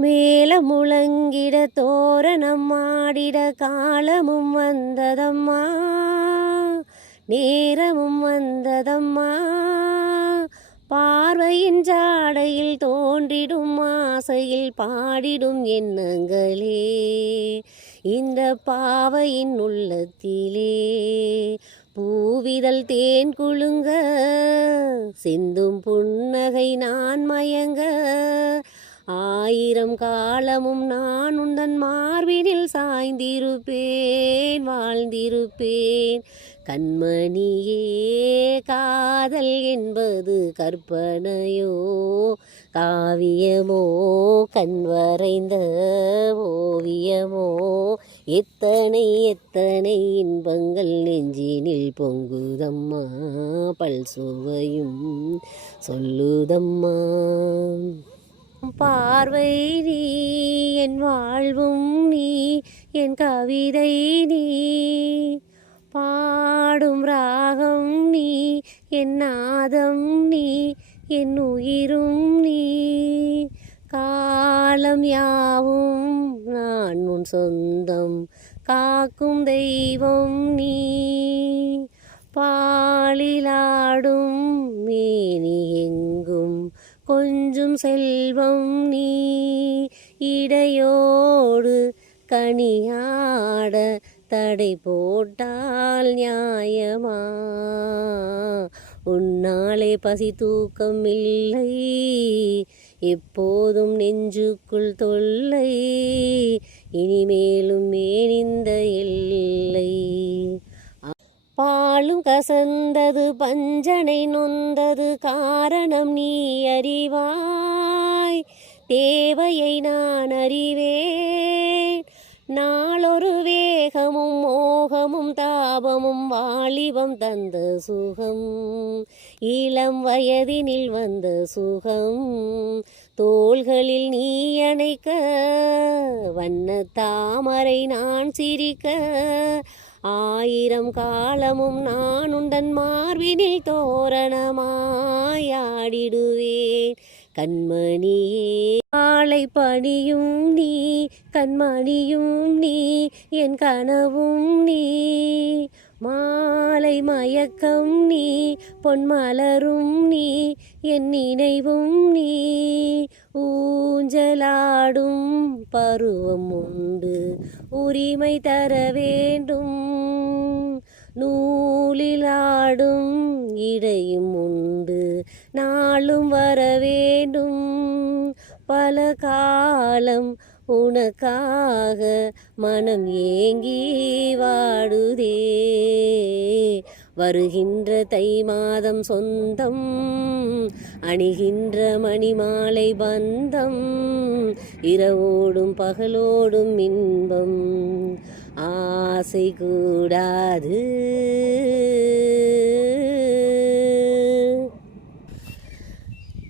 மேல முழங்கிட தோரணம் ஆடிட காலமும் வந்ததம்மா நேரமும் வந்ததம்மா. பார்வையின் ஜாடையில் தோன்றிடும் ஆசையில் பாடிடும் எண்ணங்களே இந்த பாவையின் உள்ளத்திலே. பூவிதழ் தேன் குழுங்க சிந்தும் புன்னகை நான் மயங்க ஆயிரம் காலமும் நான் உந்தன் மார்பினில் சாய்ந்திருப்பேன் வாழ்ந்திருப்பேன். கண்மணியே காதல் என்பது கற்பனையோ? காவியமோ கண் வரைந்த ஓவியமோ? எத்தனை எத்தனை இன்பங்கள் நெஞ்சினில் பொங்குதம்மா? பல் சுவையும் சொல்லுதம்மா. பார்வை நீ என் வாழ்வும் நீ என் கவிதை நீ. பாடும் ராகம் நீ என் நாதம் நீ என் உயிரும் நீ. காலம் யாவும் நான் உன் சொந்தம் காக்கும் தெய்வம் நீ. பாலிலாடும் மேனி எங்கும் கொஞ்சும் செல்வம் நீ இடையோடு கனியாட தடை போட்டால் நியாயமா? உன்னாலே பசி தூக்கம் இல்லை எப்போதும் நெஞ்சுக்குள் தொல்லை இனிமேலும் ஏனிந்த இல்லை பாலும் கசந்தது பஞ்சனை நொந்தது காரணம் நீ அறிவாய். தேவையை நான் அறிவேன். நாளொரு வேகமும் மோகமும் தாபமும் வாலிபம் தந்த சுகம். இளம் வயதினில் வந்த சுகம். தோள்களில் நீ அணைக்க வண்ண தாமரை நான் சிரிக்க ஆயிரம் காலமும் நான் உந்தன் மார்பினில் தோரணமாயாடிடுவேன். கண்மணியே மாலை பணியும் நீ கண்மணியும் நீ என் கனவும் நீ. மாலை மயக்கம் நீ பொன்மலரும் நீ என் நினைவும் நீ. ஊஞ்சலாடும் பருவம் உண்டு உரிமை தர வேண்டும். நூலிலாடும் இடையும் உண்டு நாளும் வர வேண்டும். பல காலம் உனக்காக மனம் ஏங்கி வாடுதே. வருகின்ற தை மாதம் சொந்தம் அணிகின்ற மணிமாலை பந்தம் இரவோடும் பகலோடும் இன்பம். ஆசை கூடாது.